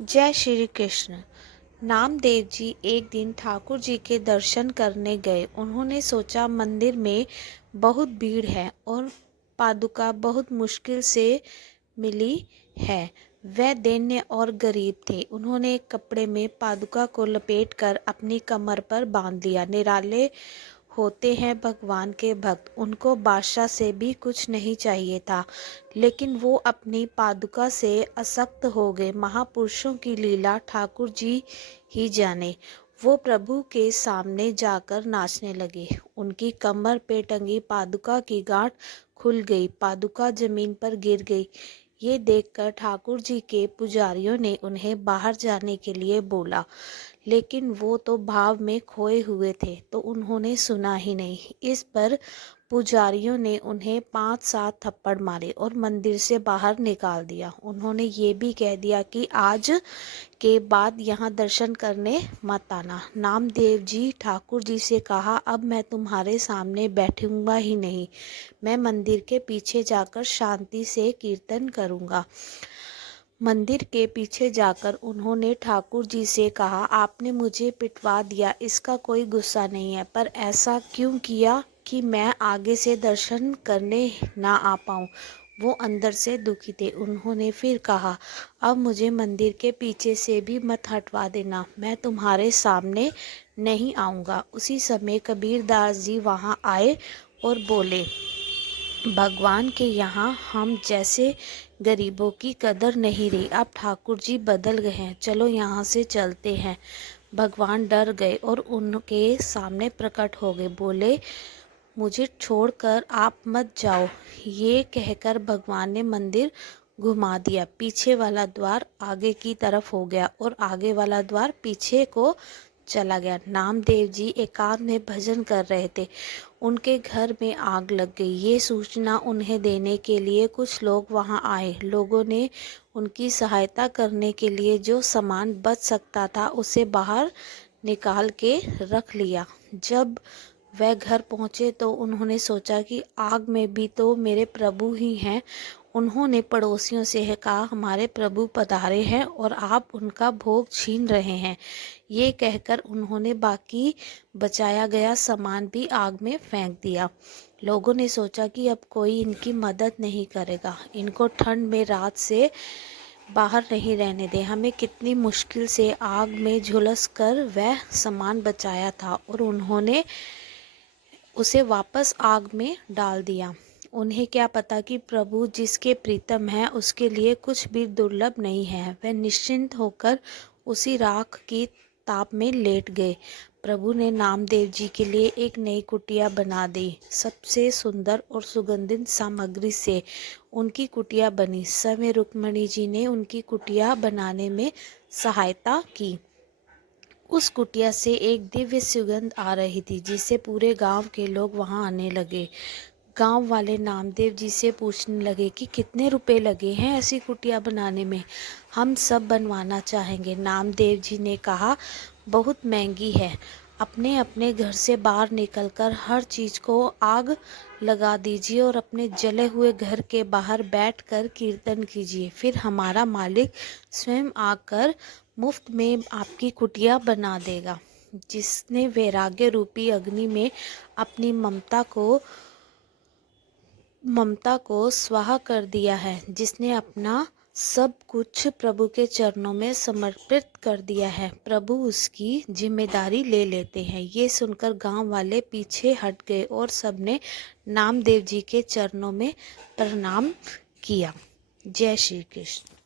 जय श्री कृष्ण। नामदेव जी एक दिन ठाकुर जी के दर्शन करने गए। उन्होंने सोचा मंदिर में बहुत भीड़ है और पादुका बहुत मुश्किल से मिली है। वह दैन्य और गरीब थे। उन्होंने एक कपड़े में पादुका को लपेटकर अपनी कमर पर बांध लिया। निराले होते हैं भगवान के भक्त, उनको बादशाह से भी कुछ नहीं चाहिए था, लेकिन वो अपनी पादुका से असक्त हो गए। महापुरुषों की लीला ठाकुर जी ही जाने। वो प्रभु के सामने जाकर नाचने लगे। उनकी कमर पे टंगी पादुका की गांठ खुल गई, पादुका जमीन पर गिर गई। ये देखकर ठाकुर जी के पुजारियों ने उन्हें बाहर जाने के लिए बोला, लेकिन वो तो भाव में खोए हुए थे, तो उन्होंने सुना ही नहीं। इस पर पुजारियों ने उन्हें 5-7 थप्पड़ मारे और मंदिर से बाहर निकाल दिया। उन्होंने ये भी कह दिया कि आज के बाद यहाँ दर्शन करने मत आना। नामदेव जी ठाकुर जी से कहा, अब मैं तुम्हारे सामने बैठूंगा ही नहीं, मैं मंदिर के पीछे जाकर शांति से कीर्तन करूंगा। मंदिर के पीछे जाकर उन्होंने ठाकुर जी से कहा, आपने मुझे पिटवा दिया, इसका कोई गुस्सा नहीं है, पर ऐसा क्यों किया कि मैं आगे से दर्शन करने ना आ पाऊँ। वो अंदर से दुखी थे। उन्होंने फिर कहा, अब मुझे मंदिर के पीछे से भी मत हटवा देना, मैं तुम्हारे सामने नहीं आऊँगा। उसी समय कबीरदास जी वहाँ आए और बोले, भगवान के यहाँ हम जैसे गरीबों की कदर नहीं रही। अब ठाकुर जी बदल गए हैं, चलो यहाँ से चलते हैं। भगवान डर गए और उनके सामने प्रकट हो गए। बोले, मुझे छोड़कर आप मत जाओ। ये कहकर भगवान ने मंदिर घुमा दिया। पीछे वाला द्वार आगे की तरफ हो गया और आगे वाला द्वार पीछे को चला गया। नामदेव जी एकांत में भजन कर रहे थे। उनके घर में आग लग गई। ये सूचना उन्हें देने के लिए कुछ लोग वहां आए। लोगों ने उनकी सहायता करने के लिए जो सामान बच सकता था उसे बाहर निकाल के रख लिया। जब वह घर पहुंचे तो उन्होंने सोचा कि आग में भी तो मेरे प्रभु ही हैं। उन्होंने पड़ोसियों से कहा, हमारे प्रभु पधारे हैं और आप उनका भोग छीन रहे हैं। ये कहकर उन्होंने बाकी बचाया गया सामान भी आग में फेंक दिया। लोगों ने सोचा कि अब कोई इनकी मदद नहीं करेगा, इनको ठंड में रात से बाहर नहीं रहने दे। हमें कितनी मुश्किल से आग में झुलस कर वह सामान बचाया था और उन्होंने उसे वापस आग में डाल दिया। उन्हें क्या पता कि प्रभु जिसके प्रीतम है उसके लिए कुछ भी दुर्लभ नहीं है। वह निश्चिंत होकर उसी राख की ताप में लेट गए। प्रभु ने नामदेव जी के लिए एक नई कुटिया बना दी। सबसे सुंदर और सुगंधित सामग्री से उनकी कुटिया बनी। समय रुक्मणी जी ने उनकी कुटिया बनाने में सहायता की। उस कुटिया से एक दिव्य सुगंध आ रही थी, जिससे पूरे गांव के लोग वहां आने लगे। गांव वाले नामदेव जी से पूछने लगे कि कितने रुपए लगे हैं ऐसी कुटिया बनाने में, हम सब बनवाना चाहेंगे। नामदेव जी ने कहा, बहुत महंगी है। अपने अपने घर से बाहर निकलकर हर चीज को आग लगा दीजिए और अपने जले हुए घर के बाहर बैठकर कीर्तन कीजिए, फिर हमारा मालिक स्वयं आकर मुफ्त में आपकी कुटिया बना देगा। जिसने वैराग्य रूपी अग्नि में अपनी ममता को स्वाहा कर दिया है, जिसने अपना सब कुछ प्रभु के चरणों में समर्पित कर दिया है, प्रभु उसकी जिम्मेदारी ले लेते हैं। ये सुनकर गांव वाले पीछे हट गए और सबने नामदेव जी के चरणों में प्रणाम किया। जय श्री कृष्ण।